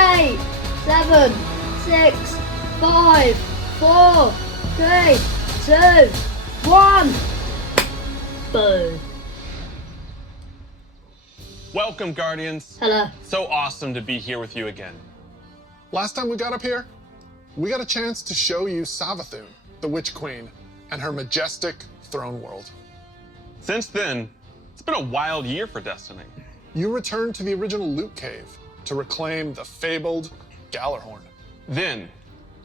8, 7, 6, 5, 4, 3, 2, 1. Boom. Welcome, Guardians. Hello. So awesome to be here with you again. Last time we got up here, we got a chance to show you Savathun, the Witch Queen, and her majestic throne world. Since then, it's been a wild year for Destiny. You returned to the original loot cave to reclaim the fabled Gallarhorn. Then,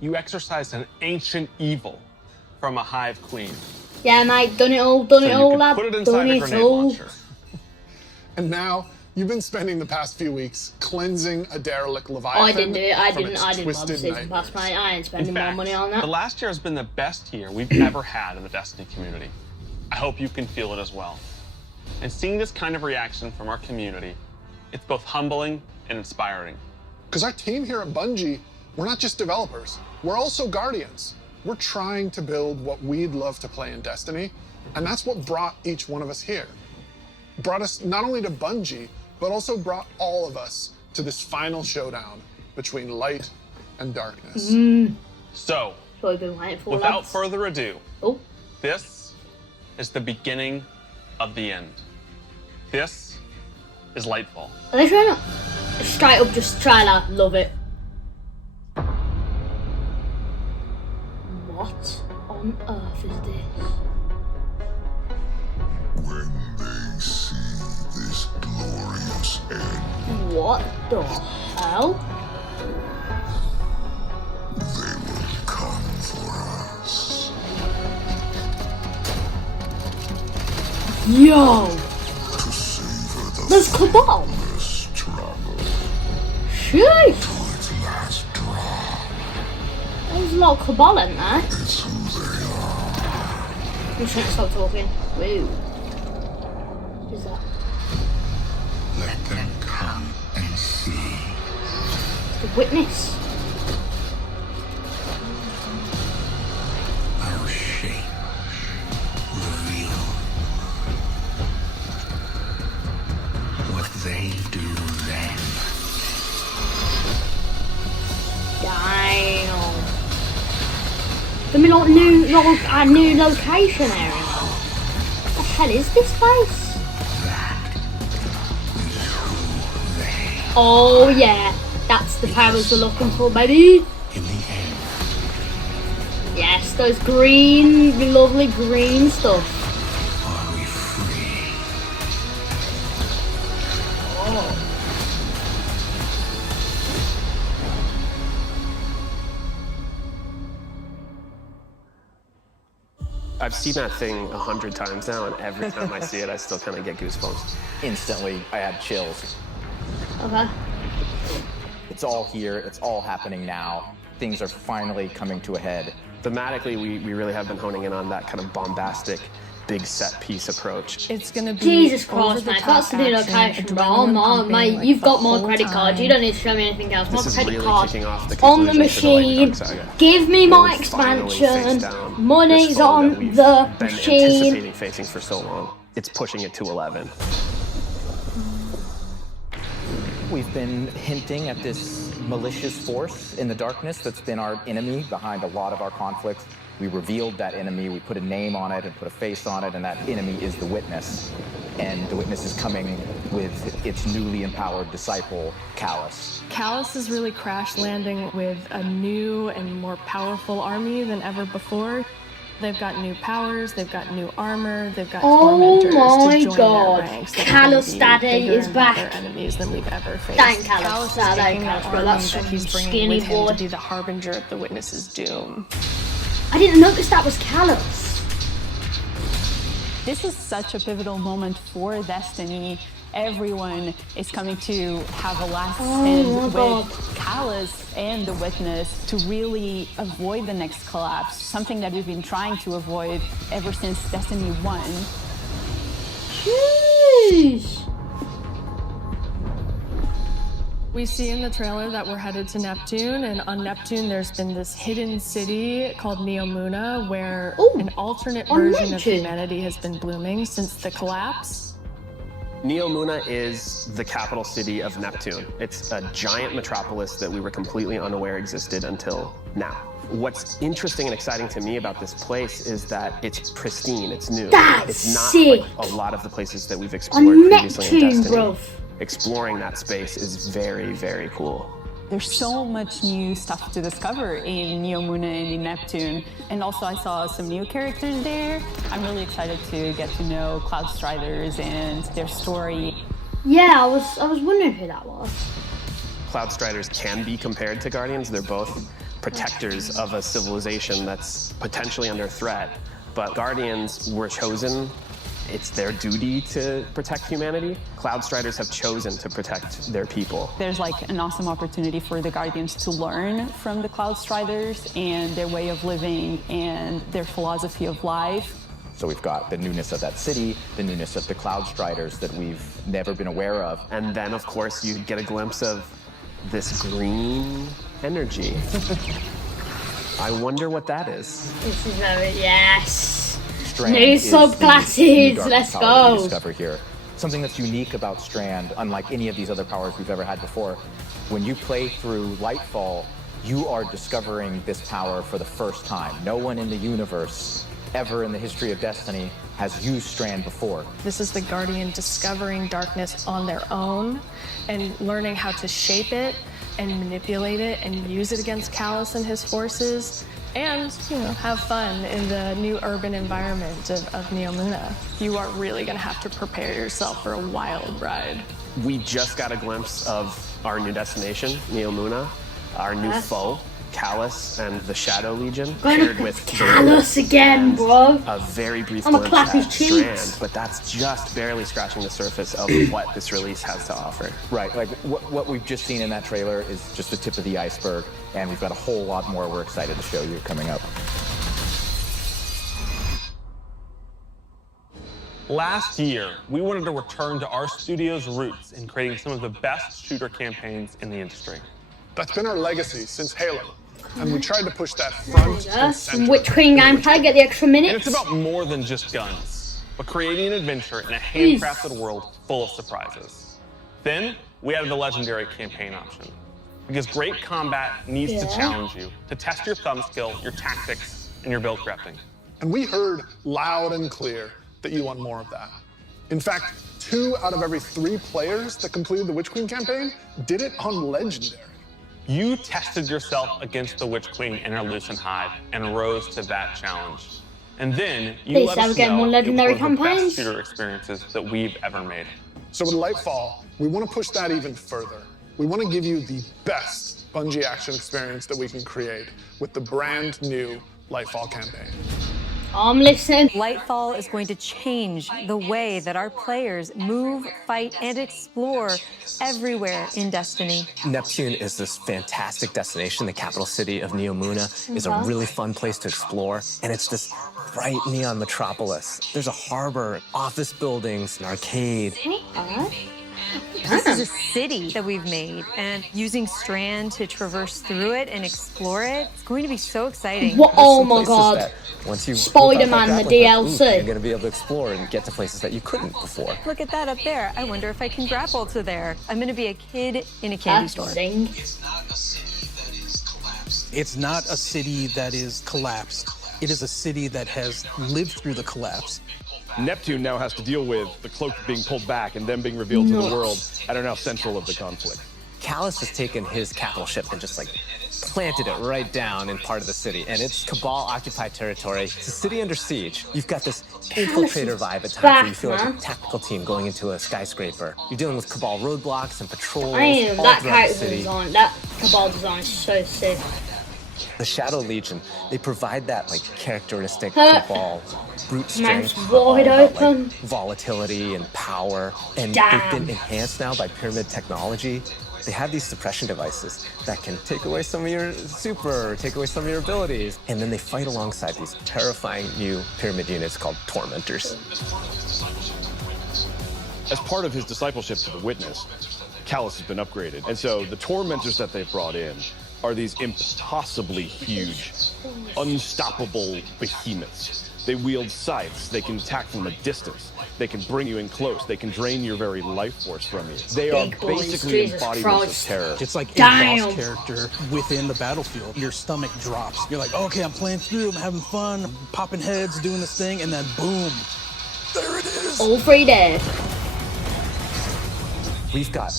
you exorcised an ancient evil from a hive queen. Yeah, mate, done it all, lad. Put it inside Done a it grenade all. launcher. And now, you've been spending the past few weeks cleansing a derelict Leviathan. I didn't do it. I from didn't its bother twisted season pass, nightmares. mate. I ain't spending In more fact, money on the that. last year has been the best year we've ever had in the Destiny community. I hope you can feel it as well. And seeing this kind of reaction from our community, it's both humbling and inspiring. Because our team here at Bungie, we're not just developers, we're also guardians. We're trying to build what we'd love to play in Destiny, and that's what brought each one of us here. Brought us not only to Bungie, but also brought all of us to this final showdown between light and darkness. So, What we've been waiting for, without lads. further ado, Oh, this is the beginning of the end. This is Lightfall. are they trying to straight up just trailer? Love it. What on earth is this? When they see this glorious end, What the hell? they will come for us. Yo! To savor the There's Cabal! fatherless struggle Sheesh! to its last drop. There's a lot of Cabal in there. It's who they are. I'm just gonna stop talking. Woo. What is that? Let them come and see. The witness. Our shape reveal what they do then. Damn. I mean, like a new location area. What the hell is this place? That is who they Oh yeah, that's the powers we're looking for, baby. in the end Yes, those green, lovely green stuff. are we free. Oh. I've seen that thing 100 times now, and every time I see it, I still kind of get goosebumps. Instantly, I had chills. Okay. It's all here, it's all happening now. Things are finally coming to a head. Thematically, we really have been honing in on that kind of bombastic, big set piece approach. It's gonna be Jesus Christ, mate, over-the-top that's the new action, location, bro. adrenaline I'm on, pumping, mate. like, You've the got my whole credit card. You time. don't need to show me anything else. This My is credit really card kicking off the on the conclusion to the Light and machine. Dark Saga. Give me Where my we finally expansion. face down Money's this foe on that we've the been machine. anticipating facing for so long. It's pushing it to 11. We've been hinting at this malicious force in the darkness that's been our enemy behind a lot of our conflicts. We revealed that enemy, we put a name on it and put a face on it, and that enemy is the Witness. And the Witness is coming with its newly empowered disciple, Callus. Callus is really crash landing with a new and more powerful army than ever before. They've got new powers, they've got new armor, they've got Oh tormentors my to join God. their ranks. They're Callus gonna be Daddy bigger is and back. better enemies than we've ever faced. Dang Callus. is Dang taking Callus, that bro. army That's that he's bringing skinny with him boy. to be the harbinger of the Witness's doom. I didn't notice that was Callus. This is such a pivotal moment for Destiny. Everyone is coming to have a last stand my God. with Callus and the Witness to really avoid the next collapse, something that we've been trying to avoid ever since Destiny 1. Jeez. We see in the trailer that we're headed to Neptune, and on Neptune there's been this hidden city called Neomuna where Ooh, an alternate on version of Neptune. humanity has been blooming since the collapse. Neomuna is the capital city of Neptune. It's a giant metropolis that we were completely unaware existed until now. What's interesting and exciting to me about this place is that it's pristine, it's new. That's it's not sick. like a lot of the places that we've explored previously in Neptune, Destiny. bruv. Exploring that space is very, very cool. There's so much new stuff to discover in Neomuna and in Neptune. And also I saw some new characters there. I'm really excited to get to know Cloud Striders and their story. Yeah, I was wondering who that was. Cloud Striders can be compared to Guardians. They're both protectors of a civilization that's potentially under threat. But Guardians were chosen. It's their duty to protect humanity. Cloud Striders have chosen to protect their people. There's like an awesome opportunity for the Guardians to learn from the Cloud Striders and their way of living and their philosophy of life. So we've got the newness of that city, the newness of the Cloud Striders that we've never been aware of. And then, of course, you get a glimpse of this green energy. I wonder what that is. This is very, yes. Strand New is the subclasses, new dark let's power we go. discover here. Something that's unique about Strand, unlike any of these other powers we've ever had before, when you play through Lightfall, you are discovering this power for the first time. No one in the universe ever in the history of Destiny has used Strand before. This is the Guardian discovering darkness on their own and learning how to shape it and manipulate it and use it against Callus and his forces. And, you know, have fun in the new urban environment of Neomuna. You are really gonna have to prepare yourself for a wild ride. We just got a glimpse of our new destination, Neomuna, our new foe, Callus and the Shadow Legion, paired with Callus again, bro. a very brief I'ma glimpse clap his at cheeks. Strand, but that's just barely scratching the surface of what this release has to offer. Right, like what we've just seen in that trailer is just the tip of the iceberg, and we've got a whole lot more we're excited to show you coming up. Last year, we wanted to return to our studio's roots in creating some of the best shooter campaigns in the industry. That's been our legacy since Halo. And we tried to push that front and Some center. Witch Queen gameplay, get the extra And minutes. it's about more than just guns, but creating an adventure in a handcrafted world full of surprises. Then, we added the legendary campaign option. Because great combat needs to challenge you, to test your thumb skill, your tactics, and your build crafting. And we heard loud and clear that you want more of that. In fact, 2 out of every 3 players that completed the Witch Queen campaign did it on Legendary. You tested yourself against the Witch Queen in her Lucent Hive and rose to that challenge. And then you Please let have us get more know legendary it was one of the campaigns. best shooter experiences that we've ever made. So with Lightfall, we want to push that even further. We want to give you the best Bungie action experience that we can create with the brand new Lightfall campaign. I'm listening. Lightfall is going to change the way that our players move, fight, and explore everywhere in Destiny. Neptune is this fantastic destination. The capital city of Neomuna is a really fun place to explore, and it's this bright neon metropolis. There's a harbor, office buildings, an arcade. This is a city that we've made, and using Strand to traverse through it and explore it, it's going to be so exciting. What? Oh Some my places god. that once you Spider-Man, the DLC. you're going to be able to explore and get to places that you couldn't before. Look at that up there. I wonder if I can grapple to there. I'm going to be a kid in a candy store. Testing. It's not a city that is collapsed. It is a city that has lived through the collapse. Neptune now has to deal with the cloak being pulled back and then being revealed to the world and are now central of the conflict. Callus has taken his capital ship and just like planted it right down in part of the city, and it's Cabal-occupied territory. It's a city under siege. You've got this infiltrator vibe at times where you feel like a tactical team going into a skyscraper. You're dealing with Cabal roadblocks and patrols Damn, all that throughout the character city. design, that Cabal design is so sick. The Shadow Legion, they provide that like characteristic Huh. Cabal brute Man's strength, but all wide about, open. like, volatility and power, and Damn. they've been enhanced now by pyramid technology. They have these suppression devices that can take away some of your super, take away some of your abilities, and then they fight alongside these terrifying new pyramid units called Tormentors. As part of his discipleship to the Witness, Callus has been upgraded. And so the Tormentors that they've brought in are these impossibly huge, unstoppable behemoths. They wield scythes. They can attack from a distance. They can bring you in close. They can drain your very life force from you. They are Big boys, basically Jesus embodiments Christ. of terror. It's like a Damn. boss character within the battlefield. Your stomach drops. You're like, okay, I'm playing through, I'm having fun, I'm popping heads, doing this thing, and then boom, there it is. All 3 dead. We've got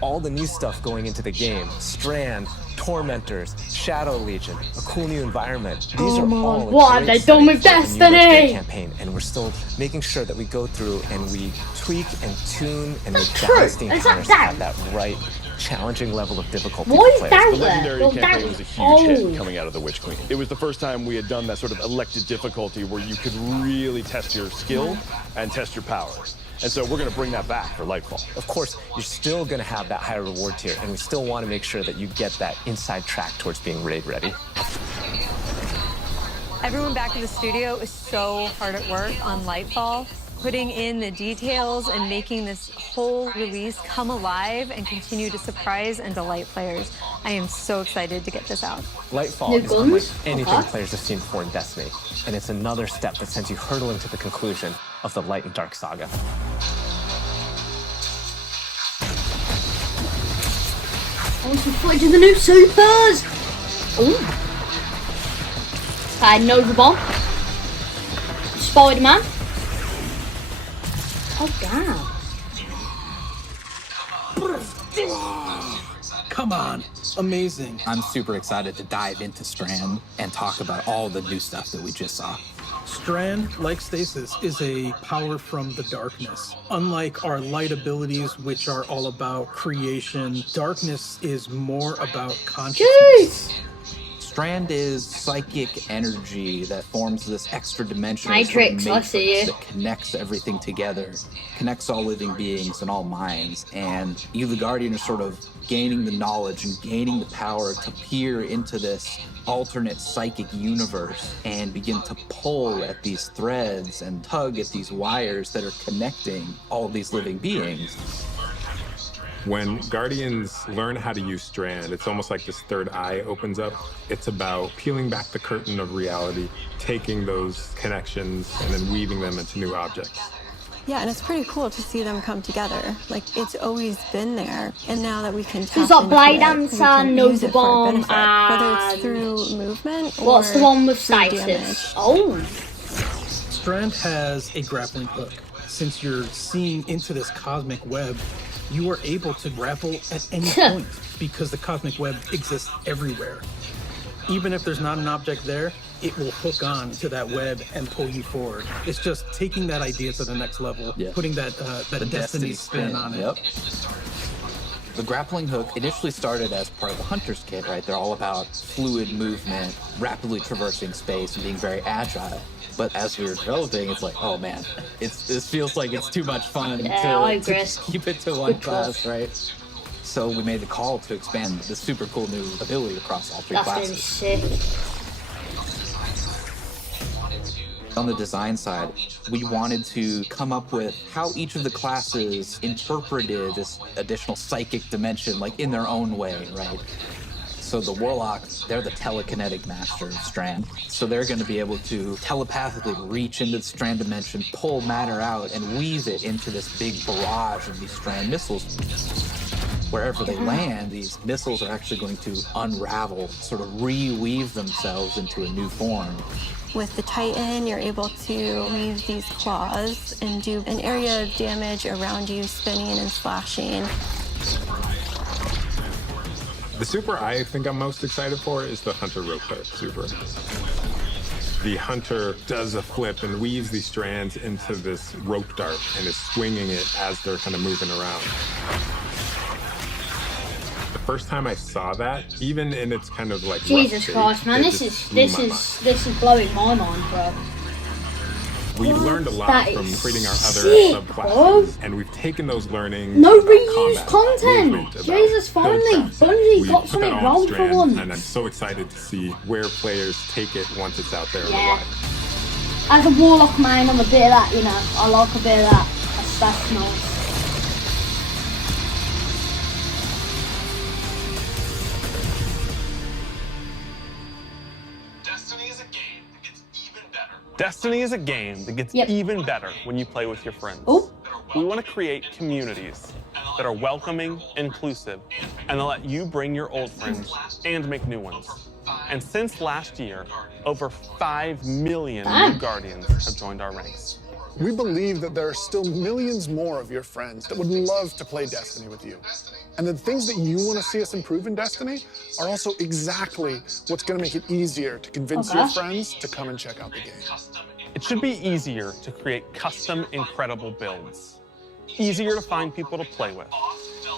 all the new stuff going into the game. Strand, Tormentors, Shadow Legion, a cool new environment. These are all what have they done with Destiny? Campaign, and we're still making sure that we go through and we tweak and tune and make true. balance the Is encounters that to have that right challenging level of difficulty. What is for that players. The Legendary Well, campaign that- was a huge oh. hit coming out of the Witch Queen. It was the first time we had done that sort of elected difficulty where you could really test your skill and test your power. And so we're going to bring that back for Lightfall. Of course, you're still going to have that high reward tier, and we still want to make sure that you get that inside track towards being raid ready. Everyone back in the studio is so hard at work on Lightfall, putting in the details and making this whole release come alive and continue to surprise and delight players. I am so excited to get this out. Lightfall New is unlike guns? anything Okay. players have seen before in Destiny, and it's another step that sends you hurtling to the conclusion of the Light and Dark saga. I want some footage of the new supers! Ooh. Nova Bomb. Spider-Man. Oh, damn. Come on, amazing. I'm super excited to dive into Strand and talk about all the new stuff that we just saw. Strand, like Stasis, is a power from the darkness. Unlike our light abilities, which are all about creation, darkness is more about consciousness. Jeez! Strand is psychic energy that forms this extra dimensional Matrix, sort I of see matrix you. that connects everything together, connects all living beings and all minds. And you, the Guardian, are sort of gaining the knowledge and gaining the power to peer into this alternate psychic universe and begin to pull at these threads and tug at these wires that are connecting all these living beings. When Guardians learn how to use Strand, it's almost like this third eye opens up. It's about peeling back the curtain of reality, taking those connections and then weaving them into new objects. Yeah, and it's pretty cool to see them come together. Like, it's always been there, and now that we can tap We've got into Blade it, Dancer, we can Nova use it for our Bomb, benefit, whether it's and through movement or what's the one with through Stasis? damage. Oh, Strand has a grappling hook. Since you're seeing into this cosmic web, you are able to grapple at any point because the cosmic web exists everywhere. Even if there's not an object there, it will hook on to that web and pull you forward. It's just taking that idea to the next level, putting that The Destiny spin on it. Yep. The grappling hook initially started as part of the Hunter's Kit, right? They're all about fluid movement, rapidly traversing space, and being very agile. But as we were developing, it's like, oh man, this feels like it's too much fun I to agree. just keep it to one class, right? So we made the call to expand this super cool new ability across all three that's classes. sick. On the design side, we wanted to come up with how each of the classes interpreted this additional psychic dimension, like in their own way, right? So the Warlock, they're the telekinetic master of Strand. So they're going to be able to telepathically reach into the Strand dimension, pull matter out, and weave it into this big barrage of these Strand missiles. Wherever they land, these missiles are actually going to unravel, sort of reweave themselves into a new form. With the Titan, you're able to weave these claws and do an area of damage around you, spinning and slashing. The super I think I'm most excited for is the Hunter Rope Dart super. The Hunter does a flip and weaves these strands into this rope dart and is swinging it as they're kind of moving around. The first time I saw that, even in its kind of like Jesus Christ, man, this is blowing my mind, bro. We've learned a lot That from is creating our other sick, subclasses, and we've taken those learnings. No about reused combat, content. movement, about Jesus, finally, build crafting. Bungie We got put something that all wrong on for Strand, once. and I'm so excited to see where players take it once it's out there in the Yeah. wild. As a Warlock main, I'm a bit of that, you know. I like a bit of that. That's nice. Destiny is a game that gets even better when you play with your friends. We want to create communities that are welcoming, inclusive, and that let you bring your old friends and make new ones. And since last year, over 5 million new Guardians have joined our ranks. We believe that there are still millions more of your friends that would love to play Destiny with you. And the things that you want to see us improve in Destiny are also exactly what's going to make it easier to convince your friends to come and check out the game. It should be easier to create custom, incredible builds. Easier to find people to play with.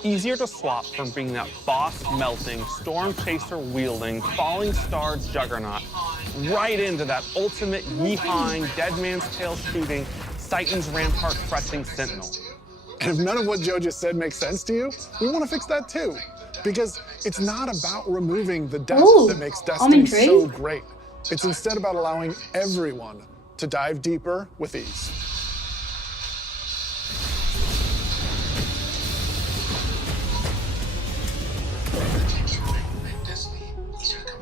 Easier to swap from being that boss-melting, storm-chaser-wielding, falling star juggernaut right into that ultimate yeehawing, dead man's tail shooting, Titan's rampart-crushing sentinel. And if none of what Joe just said makes sense to you, we want to fix that too. Because it's not about removing the depth that makes Destiny so great. It's instead about allowing everyone to dive deeper with ease.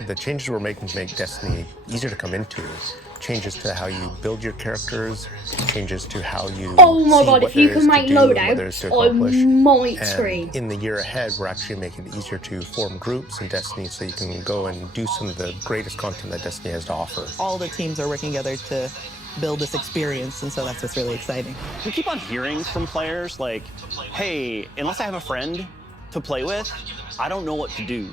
The changes we're making to make Destiny easier to come into, changes to how you build your characters, changes to how you oh my god, if you can make loadouts, I might scream. In the year ahead, we're actually making it easier to form groups in Destiny so you can go and do some of the greatest content that Destiny has to offer. All the teams are working together to build this experience, and so that's what's really exciting. We keep on hearing from players like, hey, unless I have a friend to play with, I don't know what to do.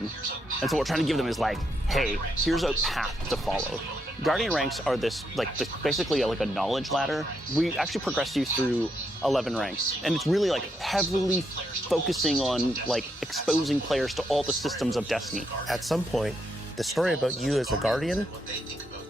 And so what we're trying to give them is like, hey, here's a path to follow. Guardian ranks are basically like a knowledge ladder. We actually progress you through 11 ranks, and it's really like heavily focusing on like exposing players to all the systems of Destiny. At some point, the story about you as a Guardian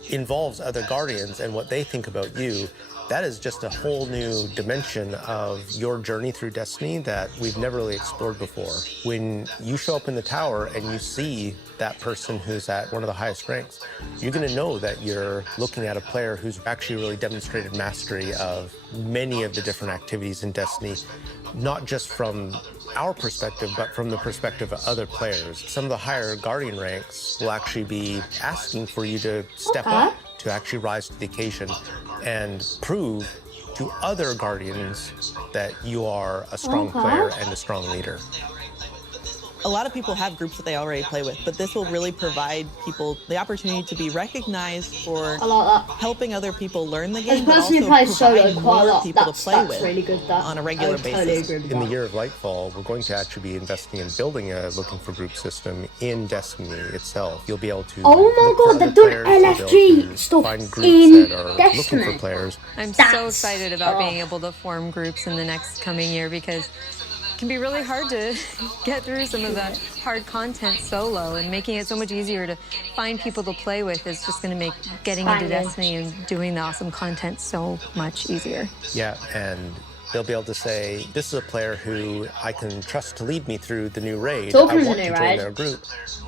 involves other Guardians and what they think about you. That is just a whole new dimension of your journey through Destiny that we've never really explored before. When you show up in the tower and you see that person who's at one of the highest ranks, you're going to know that you're looking at a player who's actually really demonstrated mastery of many of the different activities in Destiny, not just from our perspective, but from the perspective of other players. Some of the higher Guardian ranks will actually be asking for you to step up, to actually rise to the occasion and prove to other Guardians that you are a strong player and a strong leader. A lot of people have groups that they already play with, but this will really provide people the opportunity to be recognized for helping other people learn the game, but also provide more people to play with really good, on a regular basis. In the year of Lightfall, we're going to actually be investing in building a looking for group system in Destiny itself. You'll be able to they've done LFG stuff find groups in that are Destiny. looking for players. I'm so excited about being able to form groups in the next coming year because it can be really hard to get through some of that hard content solo, and making it so much easier to find people to play with is just going to make getting into Destiny and doing the awesome content so much easier. Yeah, and they'll be able to say, this is a player who I can trust to lead me through the new raid. I want to join their group.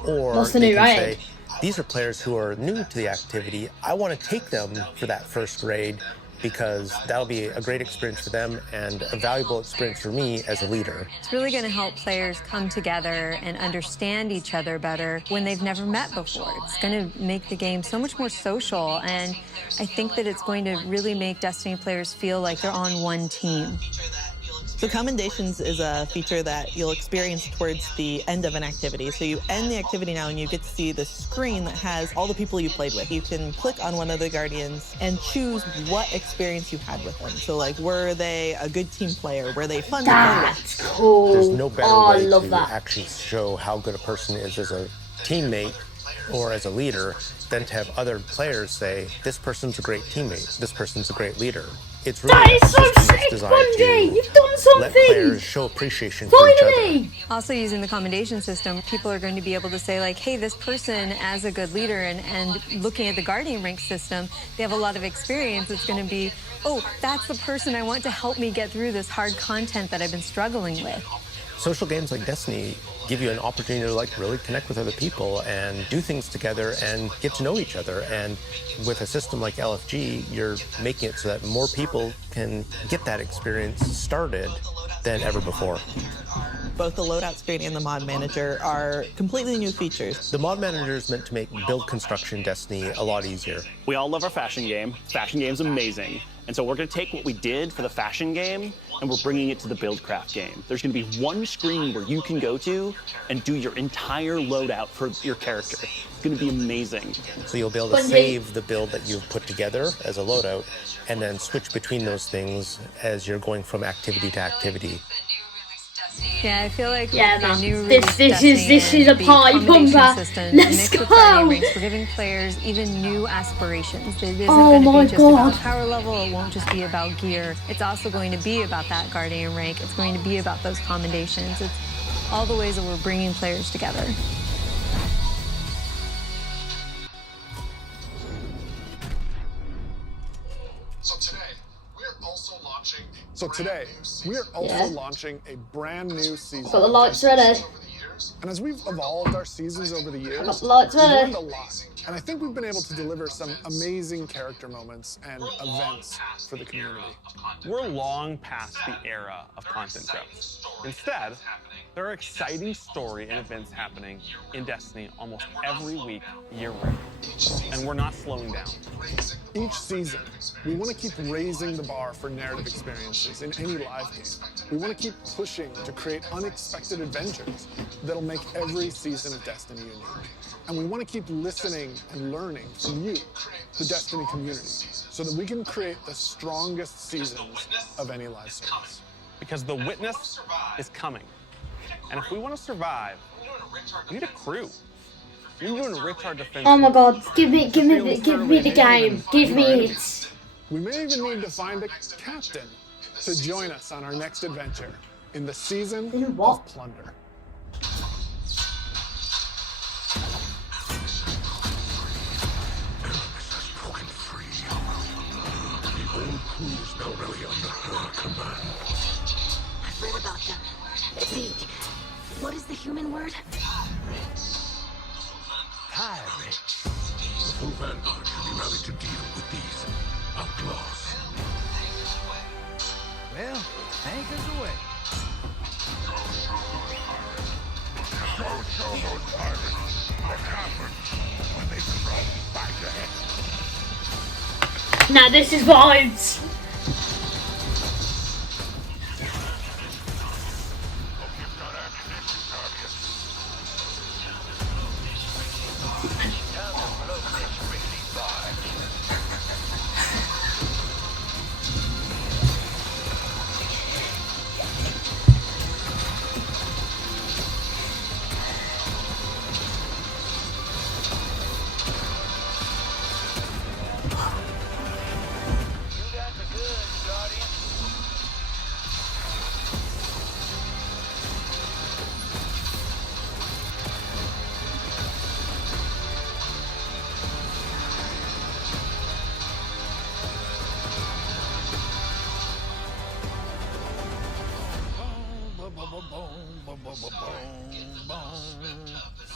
Or they can say, these are players who are new to the activity. I want to take them for that first raid because that'll be a great experience for them and a valuable experience for me as a leader. It's really going to help players come together and understand each other better when they've never met before. It's going to make the game so much more social, and I think that it's going to really make Destiny players feel like they're on one team. So commendations is a feature that you'll experience towards the end of an activity. So you end the activity now and you get to see the screen that has all the people you played with. You can click on one of the Guardians and choose what experience you had with them. So like, were they a good team player? Were they fun to play with? That's cool. There's no better way to actually show how good a person is as a teammate or as a leader than to have other players say, this person's a great teammate, this person's a great leader. It's really that is so sick, Bungie! You've done something! Let players show appreciation for each other. Also, using the commendation system, people are going to be able to say like, hey, this person as a good leader, and looking at the Guardian rank system, they have a lot of experience. It's going to be, oh, that's the person I want to help me get through this hard content that I've been struggling with. Social games like Destiny give you an opportunity to like really connect with other people and do things together and get to know each other. And with a system like LFG, you're making it so that more people can get that experience started than ever before. Both the loadout screen and the mod manager are completely new features. The mod manager is meant to make build construction in Destiny a lot easier. We all love our fashion game. Fashion game's amazing. And so we're going to take what we did for the fashion game and we're bringing it to the Buildcraft game. There's going to be one screen where you can go to and do your entire loadout for your character. It's going to be amazing. So you'll be able to save the build that you've put together as a loadout and then switch between those things as you're going from activity to activity. Yeah, I feel like Yeah, with the man. new This release is a the party accommodation bumper. system, Let's mixed with go. guardian ranks, we're giving players even new aspirations. It isn't Oh going to my be just about God. power level. It won't just be about gear. It's also going to be about that guardian rank. It's going to be about those commendations. It's all the ways that we're bringing players together. Today, we're also launching a brand new season. Got the lights ready. And as we've evolved our seasons over the years, got the lights we've ready. learned a lot. And I think we've been able to deliver some amazing character moments and events for the community. We're long past the era of content drops. Instead, there are exciting story and events happening in Destiny almost every week, year-round. And we're not slowing down. Each season, we want to keep raising the bar for narrative experiences in any live game. We want to keep pushing to create unexpected adventures that'll make every season of Destiny unique. And we want to keep listening and learning from you, the Destiny community, so that we can create the strongest seasons of any live service. Because the witness is coming. And if we want to survive, we need a crew. We need to enrich our defense. Oh my God! Give me the game. Give me it. We may even need to find a captain to join us on our next adventure in the season of Plunder. Crew's now really under her command. I've read about them. Zeke, what is the human word? Pirates. The full vanguard should be rallied to deal with these outlaws. Well, anchors away. Show those pirates what happens when they run back ahead. Now this is vibes.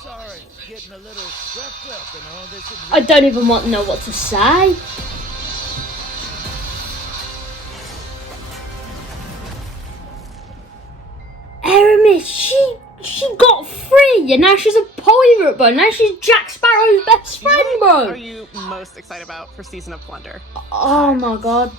Sorry, getting a little swept up in all this. I don't even know what to say. Aramis, she got free and now she's a pirate, bro. Now she's Jack Sparrow's best friend, bro. What are you most excited about for Season of Plunder? Oh my God.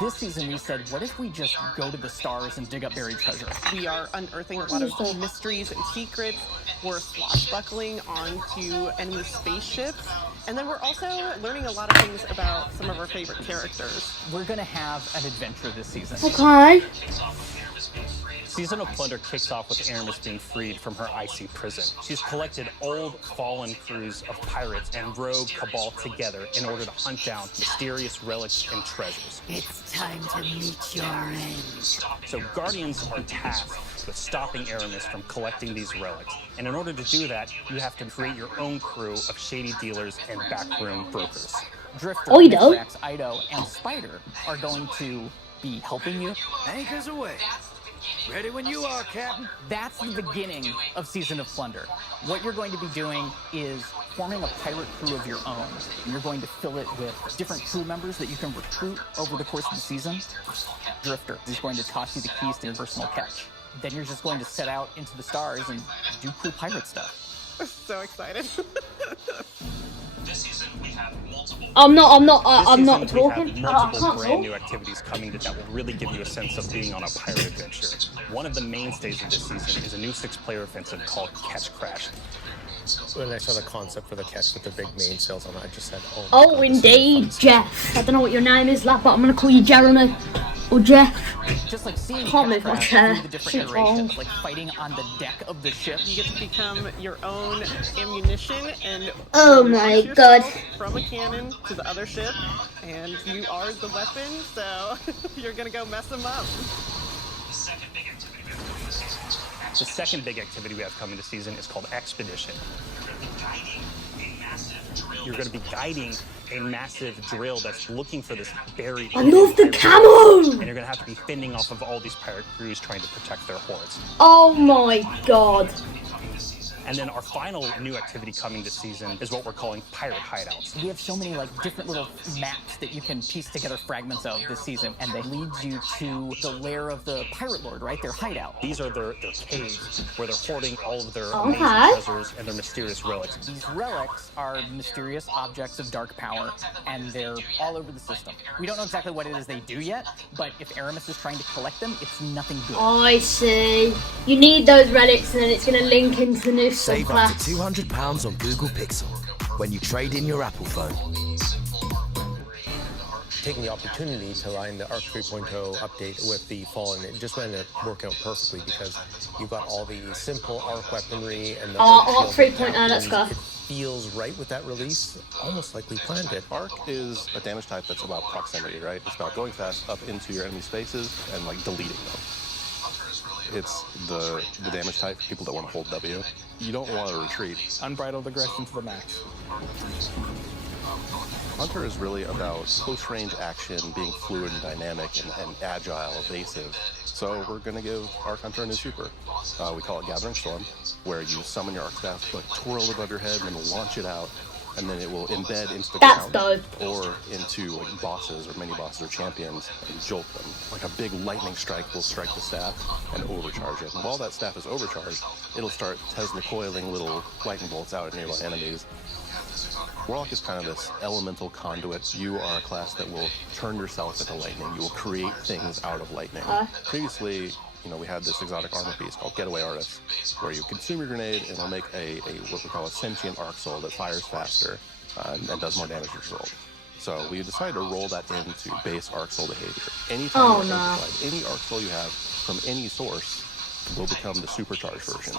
This season we said, what if we just go to the stars and dig up buried treasure? We are unearthing a lot of mysteries and secrets. We're swashbuckling onto enemy spaceships. And then we're also learning a lot of things about some of our favorite characters. We're gonna have an adventure this season. Okay. Season of Plunder kicks off with Aramis being freed from her icy prison. She's collected old, fallen crews of pirates and rogue cabal together in order to hunt down mysterious relics and treasures. It's time to meet your end. So Guardians are tasked with stopping Aramis from collecting these relics. And in order to do that, you have to create your own crew of shady dealers and backroom brokers. Drifter, Oido. Mithrax, Ido, and Spider are going to be helping you. Anchors away. Ready when you are, Captain. That's the beginning of Season of Plunder. What you're going to be doing is forming a pirate crew of your own. And you're going to fill it with different crew members that you can recruit over the course of the season. Drifter is going to toss you the keys to your personal catch. Then you're just going to set out into the stars and do cool pirate stuff. I'm so excited. This season we have multiple. I'm not This season, talking. we have multiple brand new activities coming that will really give you a sense of being on a pirate adventure. One of the mainstays of this season is a new 6-player offensive called Catch Crash. When I saw the concept for the catch with the big mainsails on it, I just said, oh. Oh, God, indeed, Jeff. I don't know what your name is, lad, but I'm gonna call you Jeremy or Jeff. Just like seeing Can't move my chair. the different iterations, like fighting on the deck of the ship. You get to become your own ammunition and oh my God. From a cannon to the other ship, and you are the weapon, so you're gonna go mess them up. The second big activity we have coming this season is called Expedition. You're going to be guiding a massive drill that's looking for this buried. I love the camo! And you're going to have to be fending off of all these pirate crews trying to protect their hordes. Oh my God. And then our final new activity coming this season is what we're calling pirate hideouts. We have so many like different little maps that you can piece together fragments of this season, and they lead you to the lair of the pirate lord, right? Their hideout. These are their caves where they're hoarding all of their Okay. amazing treasures and their mysterious relics. These relics are mysterious objects of dark power, and they're all over the system. We don't know exactly what it is they do yet, but if Aramis is trying to collect them, it's nothing good. I see. You need those relics, and then it's gonna link into the new Save up to Subclass. £200 on Google Pixel when you trade in your Apple phone. Taking the opportunity to line the Arc 3.0 update with the Fall, and it just ended up working out perfectly because you got all the simple Arc weaponry and the Arc 3.0, let's go. It feels right with that release, almost like we planned it. Arc is a damage type that's about proximity, right? It's about going fast up into your enemy spaces and like deleting them. It's the damage type for people that want to hold W. You don't want to retreat. Unbridled aggression to the max. Hunter is really about close-range action, being fluid and dynamic and agile, evasive. So we're going to give Arc Hunter a new super. We call it Gathering Storm, where you summon your Arc Staff, like twirl it above your head, and then launch it out, and then it will embed into the ground or into like bosses or mini-bosses or champions and jolt them. Like a big lightning strike will strike the staff and overcharge it. And while that staff is overcharged, it'll start Tesla coiling little lightning bolts out at nearby enemies. Warlock is kind of this elemental conduit. You are a class that will turn yourself into lightning. You will create things out of lightning. Previously, we had this exotic armor piece called Getaway Artist, where you consume your grenade and it'll make a what we call a sentient arc soul that fires faster and does more damage as a result. So we decided to roll that into base arc soul behavior. Anytime any arc soul you have from any source will become the supercharged version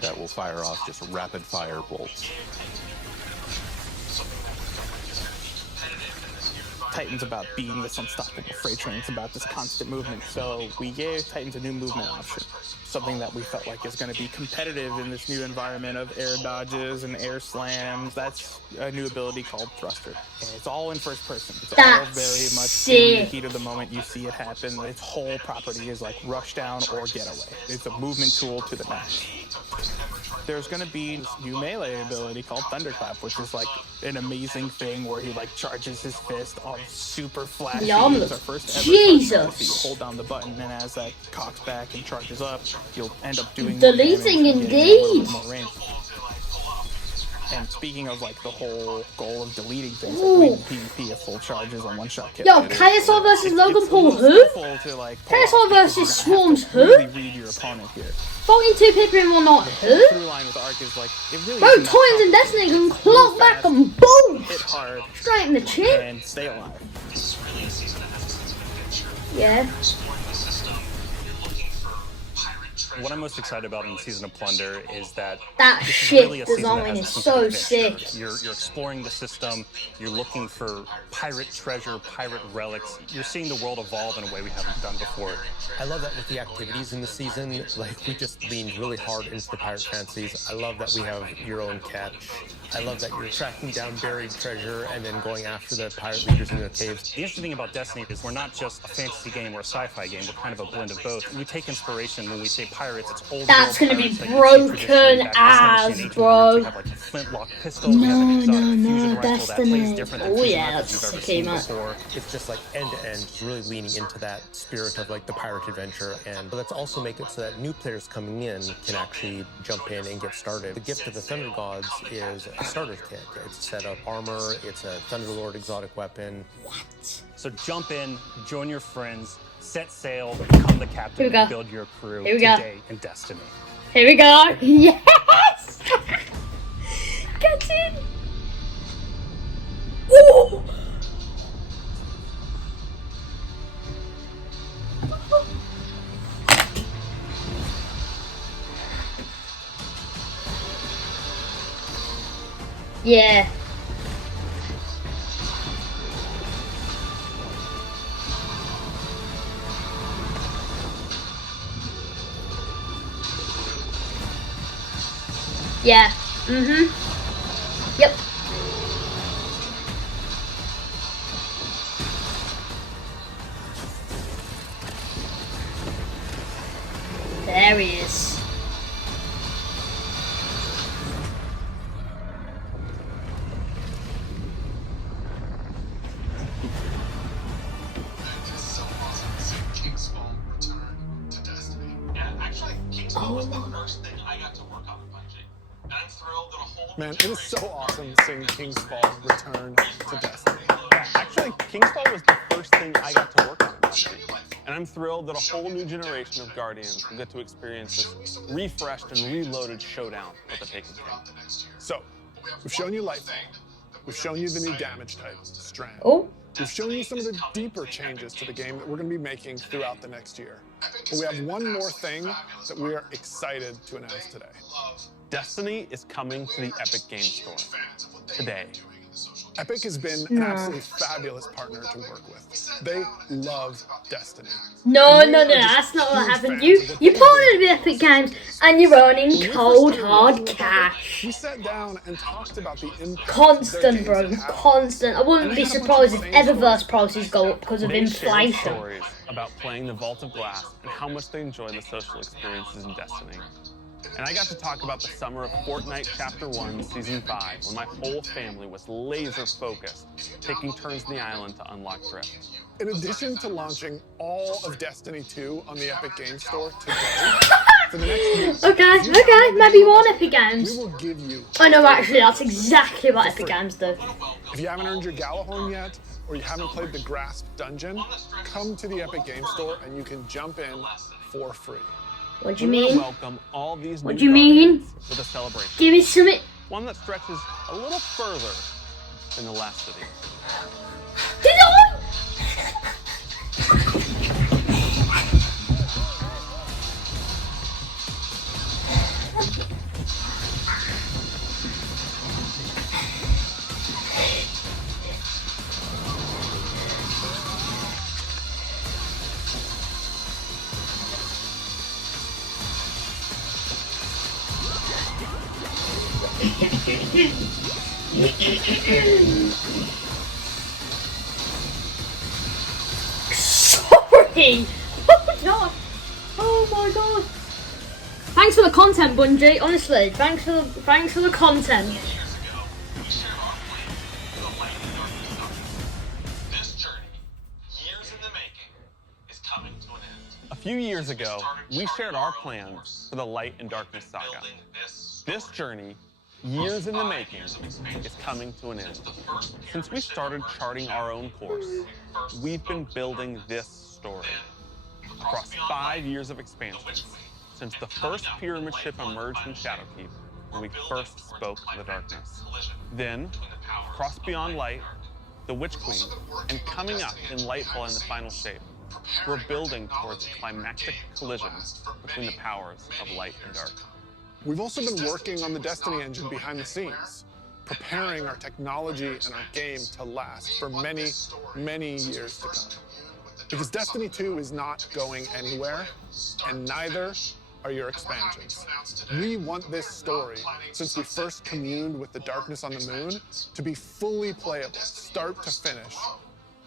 that will fire off just rapid fire bolts. Titan's about being this unstoppable freight train. It's about this constant movement. So we gave Titans a new movement option, something that we felt like is going to be competitive in this new environment of air dodges and air slams. That's a new ability called Thruster. And it's all in first person. It's all very much in the heat of the moment you see it happen. Its whole property is like rush down or get away. It's a movement tool to the max. There's going to be this new melee ability called Thunderclap, which is like an amazing thing where he like charges his fist all super flashy. It's our first ever Jesus! so you hold down the button, and as that cocks back and charges up, you'll end up doing deleting more damage and getting a little indeed. bit more range. And speaking of like the whole goal of deleting things, like PvP, a full charge is a one-shot kill. Yo, KSI versus Logan Paul who? KSI versus Swarms who? Really read your opponent here. Fighting two people in one night who? Through line with Arc is like it really Bro, Titans and Destiny can clock back and boom! hit hard Straight in the chin. and stay alive. Yeah. What I'm most excited about in Season of Plunder is that that this ship is really a season that design has is a sense so of adventure. sick. You're exploring the system, you're looking for pirate treasure, pirate relics. You're seeing the world evolve in a way we haven't done before. I love that with the activities in the season, like we just leaned really hard into the pirate fantasies. I love that we have your own catch. I love that you're tracking down buried treasure and then going after the pirate leaders in their caves. The interesting thing about Destiny is we're not just a fantasy game or a sci-fi game, we're kind of a blend of both. We take inspiration when we say pirates, it's old That's world gonna be pirates like you see traditionally broken back in the 1700s, as, bro. We have like a flintlock pistol, we have an exotic fusion rifle that plays Destiny. different than Oh fusion yeah, rifles that's you've ever sick, seen man. before. It's just like end to end, really leaning into that spirit of like the pirate adventure. And let's also make it so that new players coming in can actually jump in and get started. The gift of the Thunder Gods is a starter kit. It's a set of armor, it's a Thunderlord exotic weapon. So jump in, join your friends, set sail, become the captain, Here we go. and build your crew Here we go. today in Destiny. Here we go. Yes! Get in! Ooh! Yeah. Yeah. Mm-hmm. Yep. There he is. Man, it is so awesome seeing King's Fall return to Destiny. Yeah, actually, King's Fall was the first thing I got to work on in Destiny. And I'm thrilled that a whole new generation of Guardians will get to experience this refreshed and reloaded showdown with the Taken King. So, we've shown you Lightfall. We've shown you the new damage type, Strand. Oh. We've shown you some of the deeper changes to the game that we're going to be making throughout the next year. But we have one more thing that we are excited to announce today. Destiny is coming to the Epic Game Store today. Epic has been an absolutely fabulous partner to work with. They love Destiny. No, that's not what happened. You partnered with Epic Games and you're earning cold hard cash. We sat down and talked about the impact. Constant, bro. Constant. I wouldn't be surprised if Eververse prices go up because of They share inflation. stories about playing the Vault of Glass and how much they enjoy the social experiences in Destiny. And I got to talk about the summer of Fortnite Chapter 1, Season 5, when my whole family was laser focused, taking turns in the island to unlock Drift. In addition to launching all of Destiny 2 on the Epic Game Store today, for the next week, Okay, maybe more Epic Games. we will give you. I know, actually, that's exactly what Epic Games do. If you haven't earned your Galahorn yet, or you haven't played the Grasp Dungeon, come to the Epic Game Store and you can jump in for free. What do you We wanna mean? welcome all these What new do you mean? Guardians with a celebration. Give me something. One that stretches a little further than the last city. Did I? Sorry! Oh god! Oh my god! Thanks for the content, Bungie. Honestly, thanks for the content. A few years ago, we shared our plans for the Light and Darkness saga. This journey, years in the making, is coming to an end. Since we started charting our own course, we've been building this story. Across 5 years of expansions, since the first pyramid ship emerged in Shadowkeep, when we first spoke to the darkness. Then, across Beyond Light, the Witch Queen, and coming up in Lightfall in the final shape, We're building towards a climactic collision between the powers of light and dark. We've also been working on the Destiny engine behind the scenes, preparing our technology and our game to last for many, many years to come. Because Destiny 2 is not going anywhere, and neither are your expansions. We want this story, since we first communed with the darkness on the moon, to be fully playable, start to finish.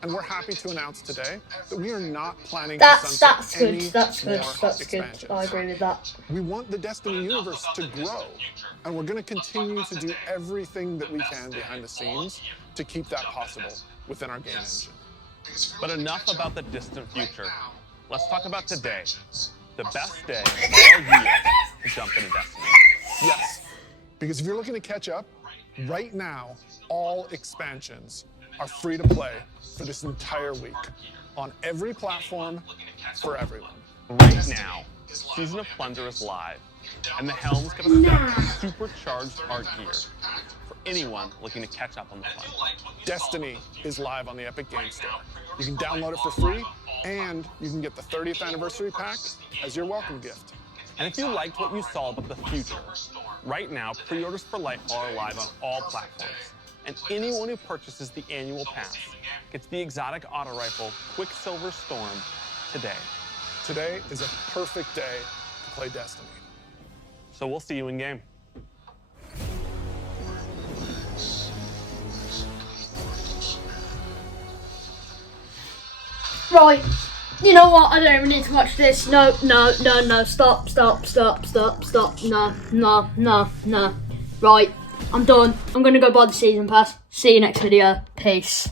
And we're happy to announce today that we are not planning to sunset any more expansions. I agree with that. We want the Destiny universe to grow, and we're going to continue to do everything that we can behind the scenes to keep that possible within our game engine. But enough about the distant future. Let's talk about today. The best day of all years to jump into Destiny. Yes, because if you're looking to catch up, right now, all expansions are free to play for this entire week on every platform for everyone. Right now, Season of Plunder is live, and the Helm's gonna start supercharged hard gear for anyone looking to catch up on the fun. Destiny is live on the Epic Games Store. You can download it for free, and you can get the 30th anniversary pack as your welcome gift. And if you liked what you saw about the future, right now, pre-orders for Lightfall are live on all platforms. And anyone who purchases the annual pass gets the exotic auto rifle Quicksilver Storm today. Today is a perfect day to play Destiny. So we'll see you in game. Right, you know what, I don't even need to watch this. No, stop, no. Right, I'm done. I'm gonna go buy the season pass. See you next video. Peace.